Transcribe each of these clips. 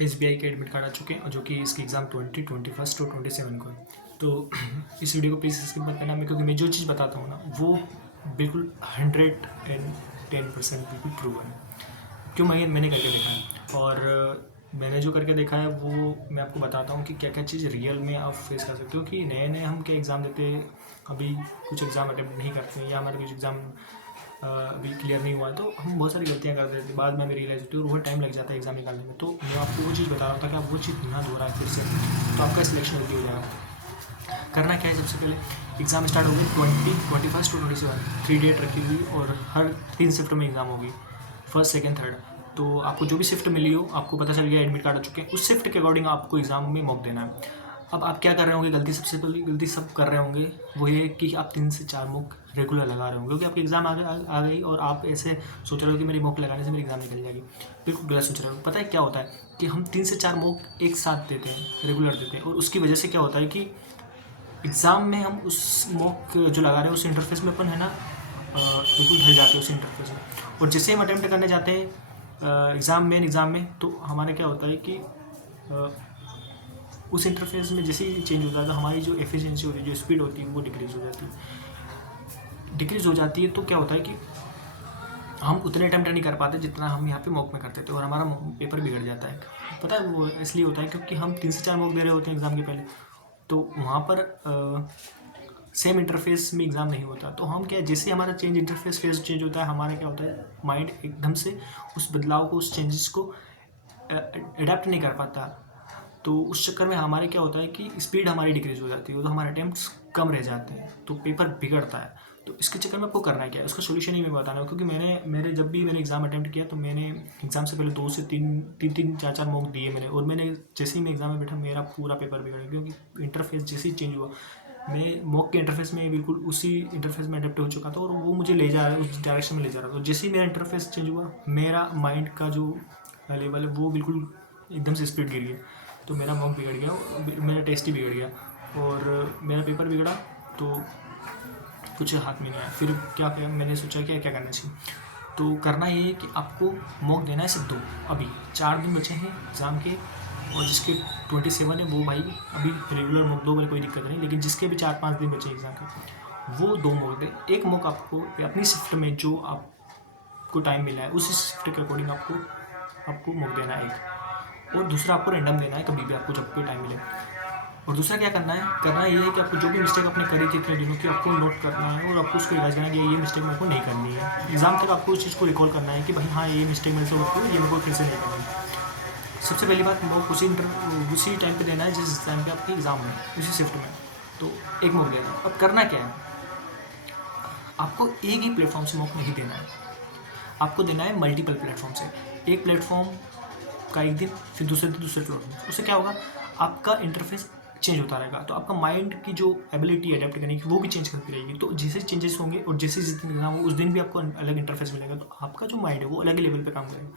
SBI के admit card आ चुके हैं, और जो कि इसकी एग्ज़ाम 21 और 27 को है। तो इस वीडियो को प्लीज़ स्किप मत करना, क्योंकि मैं जो चीज़ बताता हूँ ना वो बिल्कुल 110% बिल्कुल प्रूव है। क्यों मैंने करके देखा है, और मैंने जो करके देखा है वो मैं आपको बताता हूँ कि क्या क्या चीज़ रियल में आप फेस कर सकते हो। कि नए नए हम क्या एग्ज़ाम देते, अभी कुछ एग्ज़ाम अटेम्प्ट नहीं करते हैं, या हमारे कुछ एग्ज़ाम अभी क्लियर नहीं हुआ है, तो हम बहुत सारी गलतियाँ कर देते हैं, बाद में हमें रियलाइज होती है, और वो टाइम लग जाता है एग्ज़ाम निकालने में। तो मैं आपको वो चीज़ बता रहा था कि आप वो चीज़ ना दोहराएं फिर से, तो आपका सिलेक्शन जल्दी हो जाएगा। करना क्या है, सबसे पहले एग्ज़ाम स्टार्ट हो गई 21 to 27, 3 डेट रखी हुई, और हर 3 शिफ्ट में एग्ज़ाम होगी, फर्स्ट सेकंड थर्ड। तो आपको जो भी शिफ्ट मिली हो, आपको पता चल गया एडमिट कार्ड आ चुके हैं, उस शिफ्ट के अकॉर्डिंग आपको एग्ज़ाम में मॉक देना है। अब आप क्या कर रहे होंगे, गलती सबसे पहली गलती सब कर रहे होंगे वो ये कि आप 3 से 4 मॉक रेगुलर लगा रहे होंगे, क्योंकि आपकी एग्ज़ाम आ गई, और आप ऐसे सोच रहे हो कि मेरी मॉक लगाने से मेरी एग्ज़ाम निकल जाएगी। बिल्कुल गलत सोच रहे हो। पता है क्या होता है कि हम 3 से 4 मॉक एक साथ देते हैं, रेगुलर देते हैं, और उसकी वजह से क्या होता है कि एग्ज़ाम में हम उस मॉक जो लगा रहे हैं उस इंटरफेस में अपन है ना बिल्कुल ढल जाते हैं उस इंटरफेस में। और जैसे हम अटैम्प्ट करने जाते हैं मेन एग्ज़ाम में, तो हमारे क्या होता है कि उस इंटरफेस में जैसे ही चेंज होता है, तो हमारी जो एफिशिएंसी होती है, जो स्पीड होती है, वो डिक्रीज़ हो जाती है। तो क्या होता है कि हम उतने अटैम्प्ट नहीं कर पाते जितना हम यहाँ पे मॉक में करते थे, और हमारा पेपर बिगड़ जाता है। पता है वो इसलिए होता है क्योंकि हम 3 से 4 मॉक दे रहे होते हैं एग्ज़ाम के पहले, तो वहाँ पर सेम इंटरफेस में एग्ज़ाम नहीं होता। तो हम क्या, जैसे हमारा इंटरफेस फेस चेंज होता है, हमारा क्या होता है, माइंड एकदम से उस बदलाव को, उस चेंजेस को अडेप्ट नहीं कर पाता। तो उस चक्कर में हमारे क्या होता है कि स्पीड हमारी डिक्रीज़ हो जाती है, तो हमारे अटैम्प्ट्स कम रह जाते हैं, तो पेपर बिगड़ता है। तो इसके चक्कर में आपको करना क्या है, उसका सोल्यूशन ही मैं बता रहा हूँ। क्योंकि जब भी मैंने एग्ज़ाम अटैम्प्ट किया, तो मैंने एग्ज़ाम से पहले 2 से 3 4 मॉक दिए मैंने, और मैंने जैसे ही मैं एग्ज़ाम में बैठा, मेरा पूरा पेपर बिगड़ गया, क्योंकि इंटरफेस जैसे ही चेंज हुआ, मैं मॉक के इंटरफेस में बिल्कुल उसी इंटरफेस में अडेप्ट हो चुका था, और वो मुझे ले जा रहा है, उस डायरेक्शन में ले जा रहा था। तो जैसे ही मेरा इंटरफेस चेंज हुआ, मेरा माइंड का जो लेवल है वो बिल्कुल एकदम से स्पीड गिर गया। तो मेरा मॉक बिगड़ गया, मेरा टेस्ट ही बिगड़ गया, और मेरा पेपर बिगड़ा। तो कुछ हाथ में नहीं आया। फिर क्या किया, मैंने सोचा कि क्या करना चाहिए। तो करना ये है कि आपको मॉक देना है सिर्फ 2। अभी 4 दिन बचे हैं एग्ज़ाम के, और जिसके 27 है वो भाई अभी रेगुलर मॉक दो, कोई दिक्कत नहीं। लेकिन जिसके भी 4-5 दिन बचे एग्ज़ाम के, वो 2 मॉक दे। एक मॉक आपको अपनी शिफ्ट में जो आपको टाइम मिला है, उसी शिफ्ट के अकॉर्डिंग आपको मॉक देना है एक, और दूसरा आपको रैंडम देना है, कभी भी आपको जब भी टाइम मिले। और दूसरा क्या करना ये है कि आपको जो भी मिस्टेक आपने करी थी इतने दिनों की, आपको नोट करना है, और आपको उसको रिवाइज करना है कि ये मिस्टेक मेरे को नहीं करनी है। एग्ज़ाम तक आपको उस चीज़ को रिकॉल करना है कि भाई हाँ, ये मिस्टेक मेरे से होती है, ये मेरे को फिर से नहीं करनी। सबसे पहली बात, मॉक उसी टाइम पे देना है जिस टाइम पे आपके एग्ज़ाम है, उसी शिफ्ट में। तो एक मॉक देना है। अब करना क्या है, आपको एक ही प्लेटफॉर्म से मॉक नहीं देना है, आपको देना है मल्टीपल प्लेटफॉर्म से। एक प्लेटफॉर्म का एक दिन, फिर दूसरे दिन दूसरे प्लेटफॉर्म। उससे क्या होगा, आपका इंटरफेस चेंज होता रहेगा, तो आपका माइंड की जो एबिलिटी अडेप्ट करने की वो भी चेंज करती रहेगी। तो जैसे चेंजेस होंगे, और जैसे जिस दिन एग्जाम हो उस दिन भी आपको अलग इंटरफेस मिलेगा, तो आपका जो माइंड है वो अलग ही लेवल पे काम करेगा,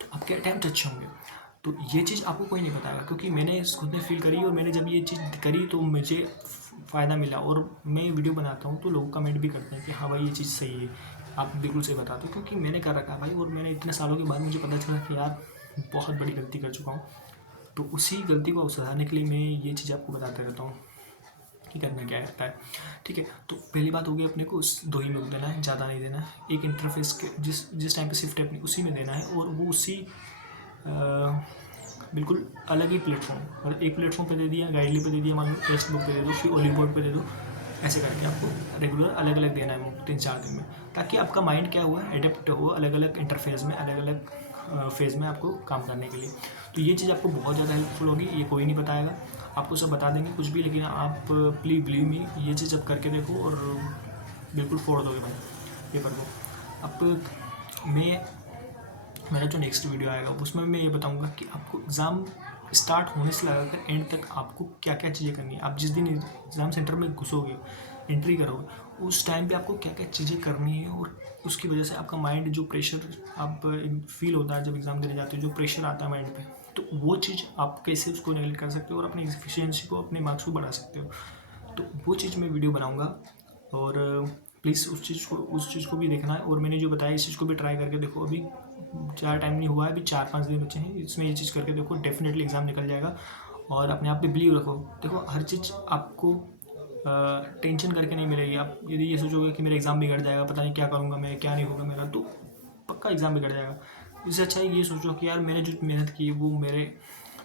तो आपके अटैम्प्ट अच्छे होंगे। तो ये चीज़ आपको कोई नहीं बताएगा, क्योंकि मैंने खुद ने फील करी, और मैंने जब ये चीज़ करी तो मुझे फ़ायदा मिला। और मैं वीडियो बनाता हूँ तो लोग कमेंट भी करते हैं कि हाँ भाई ये चीज़ सही है, आप बिल्कुल सही बताते हो, क्योंकि मैंने कर रखा है भाई। और मैंने इतने सालों के बाद मुझे पता चला कि यार बहुत बड़ी गलती कर चुका हूँ, तो उसी गलती को सुधारने के लिए मैं ये चीज़ आपको बताता रहता हूँ कि करना क्या रहता है। ठीक है, तो पहली बात होगी, अपने को उस 2 ही में देना है, ज़्यादा नहीं देना है। एक इंटरफेस के जिस टाइम पे शिफ्ट है अपनी, उसी में देना है, और वो उसी बिल्कुल अलग ही प्लेटफॉर्म, मतलब एक प्लेटफॉर्म पे दे दिया, गाइडली पे दे दिया, मान लो टेक्स्ट बुक पे दे दो, फिर ओली बोर्ड पे दे दो। ऐसे करके आपको रेगुलर अलग अलग देना है 3-4 दिन में, ताकि आपका माइंड क्या हुआ, एडेप्ट हो अलग अलग इंटरफेस में, अलग अलग फेज़ में आपको काम करने के लिए। तो ये चीज़ आपको बहुत ज़्यादा हेल्पफुल होगी। ये कोई नहीं बताएगा आपको, सब बता देंगे कुछ भी, लेकिन आप प्लीज़ बिलीव मी, ये चीज़ आप करके देखो और बिल्कुल फोड़ दोगे भाई पेपर को। अब मेरा जो नेक्स्ट वीडियो आएगा उसमें मैं ये बताऊंगा कि आपको एग्ज़ाम स्टार्ट होने से लगाकर एंड तक आपको क्या क्या चीज़ें करनी है। आप जिस दिन एग्ज़ाम सेंटर में घुसोगे, एंट्री करोगे, उस टाइम पे आपको क्या क्या चीज़ें करनी है, और उसकी वजह से आपका माइंड जो प्रेशर आप फील होता है जब एग्ज़ाम देने जाते हो, जो प्रेशर आता है माइंड पे, तो वो चीज़ आप कैसे उसको नेगलेक्ट कर सकते हो और अपनी एफिशिएंसी को, अपने मार्क्स को बढ़ा सकते हो। तो वो चीज़ मैं वीडियो बनाऊँगा, और प्लीज़ उस चीज़ को भी देखना है। और मैंने जो बताया इस चीज़ को भी ट्राई करके देखो। अभी ज़्यादा टाइम नहीं हुआ है, अभी 4-5 दिन बचे हैं, इसमें ये चीज़ करके देखो, डेफिनेटली एग्ज़ाम निकल जाएगा। और अपने आप पे बिलीव रखो। देखो हर चीज़ आपको टेंशन करके नहीं मिलेगी। आप यदि ये सोचोगे कि मेरा एग्ज़ाम बिगड़ जाएगा, पता नहीं क्या करूँगा मैं, क्या नहीं होगा मेरा, तो पक्का एग्ज़ाम बिगड़ जाएगा। इससे अच्छा है ये सोचो कि यार मैंने जो मेहनत की है वो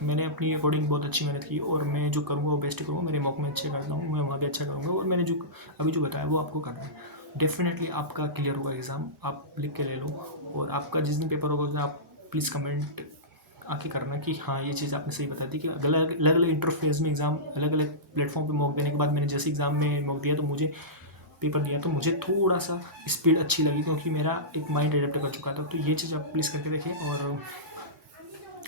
मैंने अपनी अकॉर्डिंग बहुत अच्छी मेहनत की, और मैं जो करूँगा वो बेस्ट करूँगा, मेरे मॉक में अच्छे करता हूँ, मैं वहाँ भी अच्छा करूँगा, और मैंने जो अभी जो बताया वो आपको करना है। डेफिनेटली आपका क्लियर होगा एग्ज़ाम, आप लिख के ले लो। और आपका जिस दिन पेपर होगा उस दिन आप प्लीज़ कमेंट आके करना कि हाँ ये चीज़ आपने सही बता दी, कि अलग अलग इंटरफेस में एग्ज़ाम, अलग अलग प्लेटफॉर्म पे मॉक देने के बाद मैंने जैसे एग्ज़ाम में मॉक दिया तो मुझे पेपर दिया तो मुझे थोड़ा सा स्पीड अच्छी लगी, क्योंकि मेरा एक माइंड एडेप्ट कर चुका था। तो ये चीज़ आप प्लीज़ करके देखें, और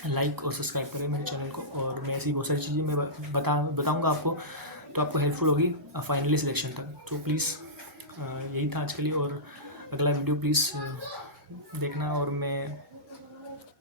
लाइक और सब्सक्राइब करें मेरे चैनल को। और मैं ऐसी बहुत सारी चीज़ें मैं बताऊँगा आपको, तो आपको हेल्पफुल होगी फाइनली सिलेक्शन तक। तो प्लीज़ यही था आज के लिए, और अगला वीडियो प्लीज़ देखना। और मैं